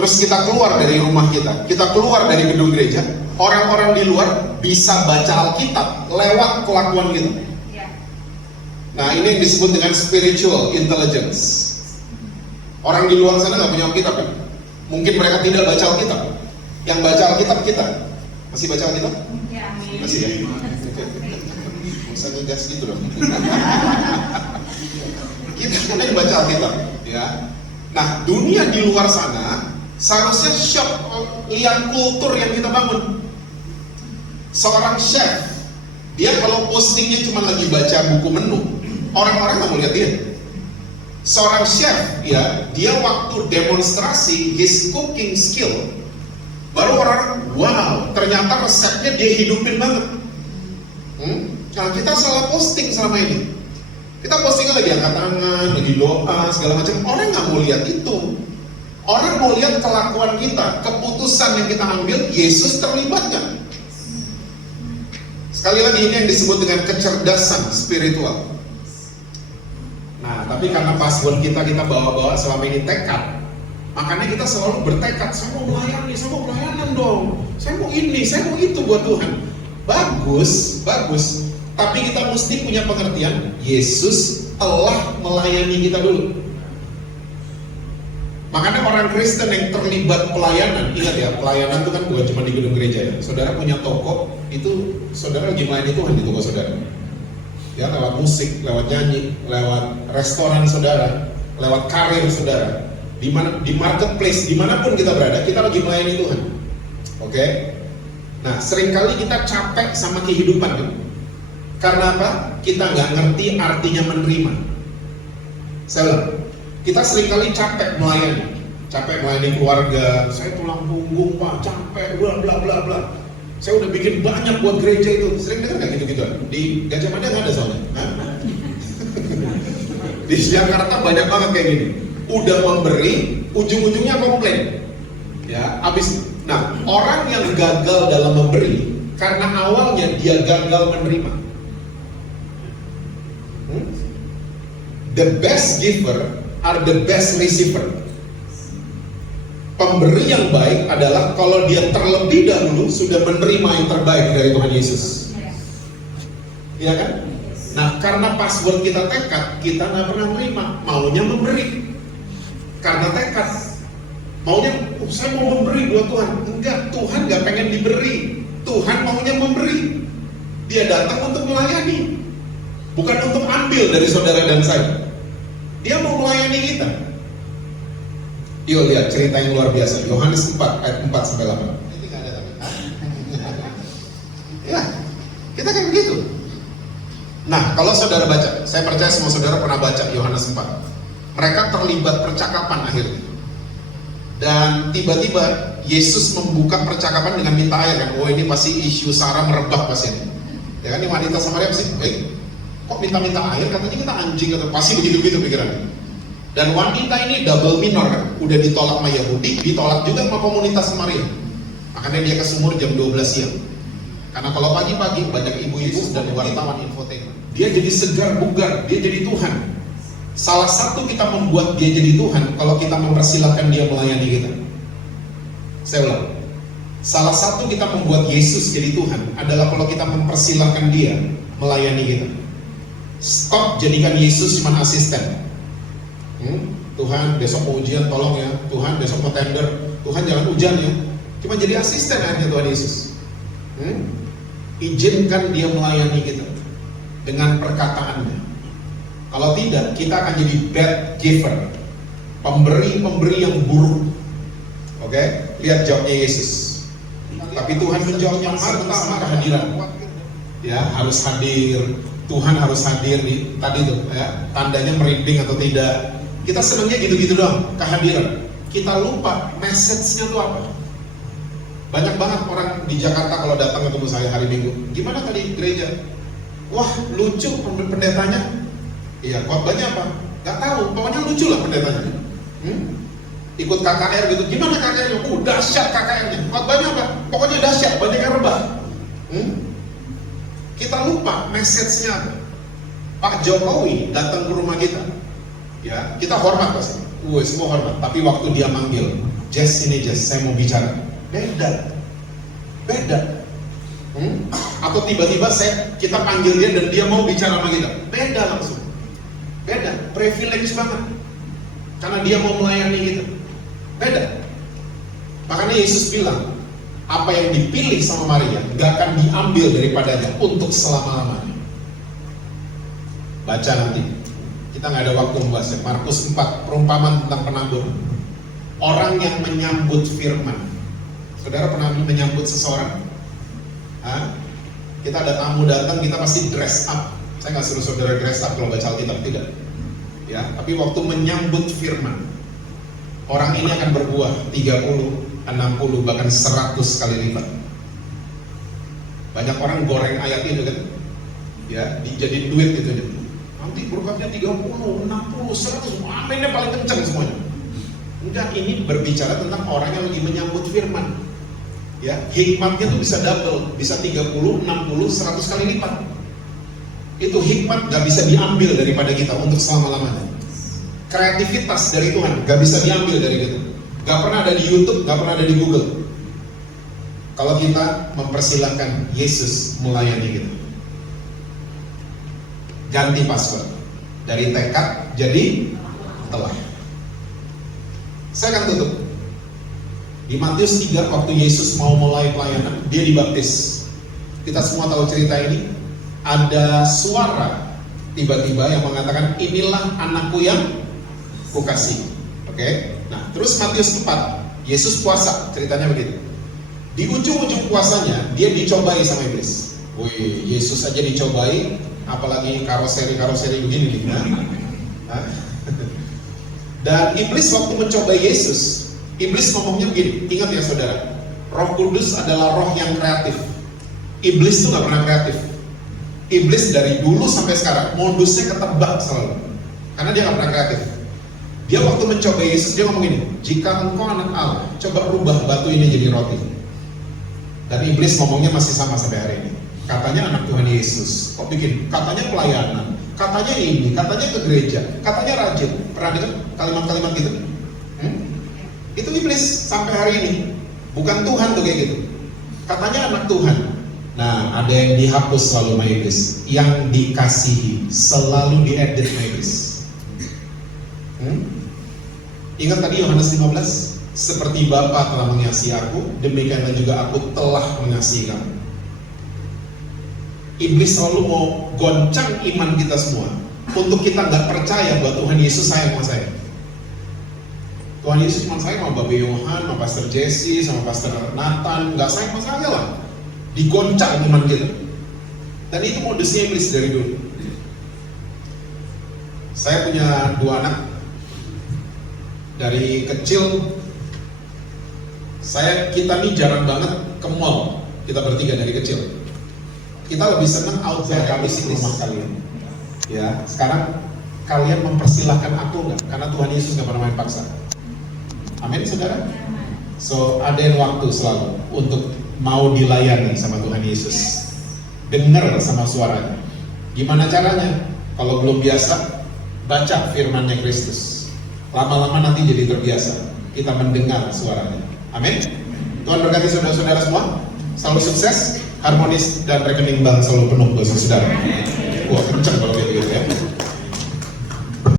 terus kita keluar dari rumah kita keluar dari gedung gereja, orang-orang di luar bisa baca Alkitab lewat kelakuan kita. Nah, ini yang disebut dengan spiritual intelligence. Orang di luar sana nggak punya Alkitab kan? Mungkin mereka tidak baca Alkitab. Yang baca Alkitab kita masih baca Alkitab? Masih ya? Bisa ngegas gitu dong. Kita kan yang baca Alkitab, ya. Nah, dunia di luar sana seharusnya shock lihat kultur yang kita bangun. Seorang chef, dia kalau postingnya cuma lagi baca buku menu, orang-orang nggak mau lihat dia. Seorang chef, ya, dia waktu demonstrasi his cooking skill, baru orang, wow, ternyata resepnya dia hidupin banget. Nah, kita salah posting selama ini. Kita postingnya lagi angkat tangan, lagi doa, segala macam. Orang nggak mau lihat itu. Orang mau lihat kelakuan kita, keputusan yang kita ambil, Yesus terlibat nggak? Sekali lagi, ini yang disebut dengan kecerdasan spiritual. Nah, tapi karena password kita bawa-bawa selama ini tekad, makanya kita selalu bertekad, saya mau melayani, saya mau pelayanan dong, saya mau ini, saya mau itu buat Tuhan. Bagus, bagus. Tapi kita mesti punya pengertian, Yesus telah melayani kita dulu. Makanya orang Kristen yang terlibat pelayanan, ingat ya, pelayanan itu kan bukan cuma di gedung gereja ya. Saudara punya toko, itu saudara lagi melayani Tuhan di toko saudara. Ya, lewat musik, lewat nyanyi, lewat restoran saudara, lewat karir saudara, di marketplace, dimanapun kita berada, kita lagi melayani Tuhan. Oke? Nah, seringkali kita capek sama kehidupan kan? Karena apa? Kita nggak ngerti artinya menerima. Saya ulang, kita seringkali capek melayani keluarga. Saya tulang punggung pak, capek, bla bla bla bla. Saya udah bikin banyak buat gereja itu. Sering dengar nggak gitu-gitu? Di Gajah Mada nggak ada soalnya. Di Jakarta banyak banget kayak gini. Udah memberi, ujung-ujungnya komplain. Ya, abis. Nah, orang yang gagal dalam memberi karena awalnya dia gagal menerima. The best giver are the best receiver. Pemberi yang baik adalah kalau dia terlebih dahulu sudah menerima yang terbaik dari Tuhan Yesus. Iya kan? Nah, karena password kita tekad, kita nggak pernah menerima, maunya memberi. Karena tekad, maunya, saya mau memberi buat Tuhan. Enggak, Tuhan nggak pengen diberi. Tuhan maunya memberi. Dia datang untuk melayani, bukan untuk ambil dari saudara dan saya. Dia mau melayani kita. Yuk lihat cerita yang luar biasa. Yohanes 4 ayat 4 sampai 8. Ini nggak ada tapi. Ya, kita kayak begitu. Nah, kalau saudara baca, saya percaya semua saudara pernah baca Yohanes 4. Mereka terlibat percakapan akhirnya. Dan tiba-tiba Yesus membuka percakapan dengan minta air kan. Oh, ini pasti isu sara merebak pasti ini. Ya kan, ini wanita Samaria pasti, kok minta-minta air, katanya kita anjing atau pasti begitu-begitu pikirannya. Dan wanita ini double minor kan, udah ditolak sama Yahudi, ditolak juga sama komunitas Samaria. Makanya dia ke sumur jam 12 siang. Karena kalau pagi-pagi banyak ibu-ibu dan wartawan infotainment. Dia jadi segar bugar, dia jadi Tuhan. Salah satu kita membuat dia jadi Tuhan kalau kita mempersilahkan dia melayani kita. Saya ulang. Salah satu kita membuat Yesus jadi Tuhan adalah kalau kita mempersilahkan dia melayani kita. Stop jadikan Yesus cuma asisten. Tuhan besok mau ujian tolong ya, Tuhan besok mau tender, Tuhan jangan hujan ya. Cuma jadi asisten akhirnya Tuhan Yesus. Izinkan dia melayani kita dengan perkataannya. Kalau tidak, kita akan jadi bad giver, pemberi yang buruk. Oke, lihat jawabnya Yesus. Tapi Tuhan menjawabnya pertama kehadiran. Ya, harus hadir. Tuhan harus hadir di tadi tuh, ya, tandanya merinding atau tidak. Kita senangnya gitu-gitu doang, kehadiran. Kita lupa message-nya tuh apa. Banyak banget orang di Jakarta kalau datang ketemu saya hari Minggu. Gimana tadi gereja? Wah, lucu pendetanya. Iya, khotbahnya apa? Gak tahu, pokoknya lucu lah pendetanya. Ikut KKR gitu. Gimana KKR-nya? Dahsyat KKR-nya. Khotbahnya apa? Pokoknya dahsyat, banyak yang rebah. Kita lupa message-nya apa. Pak Jokowi datang ke rumah kita, ya kita hormat pasti, semua hormat. Tapi waktu dia manggil, Jess sini Jess, saya mau bicara. Beda. Atau tiba-tiba kita panggil dia dan dia mau bicara sama kita. Beda langsung. Beda, privilege banget. Karena dia mau melayani kita. Beda. Makanya Yesus bilang, apa yang dipilih sama Maria gak akan diambil daripadanya untuk selama-lamanya. Baca nanti. Kita nggak ada waktu membahasnya. Markus 4, perumpamaan tentang penabur. Orang yang menyambut firman. Saudara pernah menyambut seseorang? Kita ada tamu datang, kita pasti dress up. Saya nggak suruh saudara dress up kalau baca Alkitab, tidak. Ya, tapi waktu menyambut firman, orang ini akan berbuah 30, 60, bahkan 100 kali lipat. Banyak orang goreng ayat itu kan, ya, dijadiin duit gitu. Nanti berkatnya 30, 60, 100, aminnya paling kencang semuanya. Enggak, ini berbicara tentang orang yang lagi menyambut firman. Ya, hikmatnya tuh bisa double, bisa 30, 60, 100 kali lipat. Itu hikmat gak bisa diambil daripada kita untuk selama-lamanya. Kreativitas dari Tuhan gak bisa diambil dari kita. Gak pernah ada di YouTube, gak pernah ada di Google. Kalau kita mempersilahkan Yesus melayani kita. Ganti password. Dari tekad jadi telah. Saya akan tutup. Di Matius 3, waktu Yesus mau mulai pelayanan, dia dibaptis. Kita semua tahu cerita ini. Ada suara tiba-tiba yang mengatakan, inilah anakku yang kukasihi. Oke? Nah, terus Matius 4, Yesus puasa, ceritanya begitu. Di ujung-ujung puasanya, dia dicobai sama iblis. Wih, Yesus aja dicobai, apalagi karoseri begini nih. Dan iblis waktu mencobai Yesus, iblis ngomongnya begini, ingat ya saudara, Roh Kudus adalah roh yang kreatif. Iblis tuh gak pernah kreatif. Iblis dari dulu sampai sekarang modusnya ketebak selalu, karena dia gak pernah kreatif. Dia waktu mencoba Yesus, dia ngomong gini, jika engkau anak Allah, coba rubah batu ini jadi roti. Dan iblis ngomongnya masih sama sampai hari ini. Katanya anak Tuhan Yesus, kok bikin, katanya pelayanan, katanya ini, katanya ke gereja, katanya rajin. Pernah dengar kalimat-kalimat gitu? Itu iblis sampai hari ini. Bukan Tuhan tuh kayak gitu. Katanya anak Tuhan. Nah, ada yang dihapus selalu sama iblis, yang dikasihi selalu diedit sama iblis. Ingat tadi Yohanes 15, seperti Bapa telah mengasihi aku, demikianlah juga aku telah mengasihi kamu. Iblis selalu mau goncang iman kita semua untuk kita nggak percaya bahwa Tuhan Yesus sayang sama saya. Tuhan Yesus cuma sayang sama Babe Yohan, sama Pastor Jesse, sama Pastor Nathan, nggak sayang sama saya lah. Digoncang iman kita. Dan itu modusnya iblis dari dulu. Saya punya 2 anak. Dari kecil kita nih jarang banget ke mall. Kita bertiga dari kecil. Kita lebih senang outdoor kali di rumah kalian. Ya, sekarang kalian mempersilahkan aku nggak? Karena Tuhan Yesus nggak pernah main paksa. Amin, saudara. So ada yang waktu selalu untuk mau dilayani sama Tuhan Yesus. Dengar sama suaranya. Gimana caranya? Kalau belum biasa, baca firman-Nya Kristus. Lama-lama nanti jadi terbiasa kita mendengar suaranya. Amin. Tuhan berkati saudara-saudara semua. Selalu sukses, harmonis, dan rekening bank selalu penuh buat saudara. Wah, kenceng kalau gitu ya.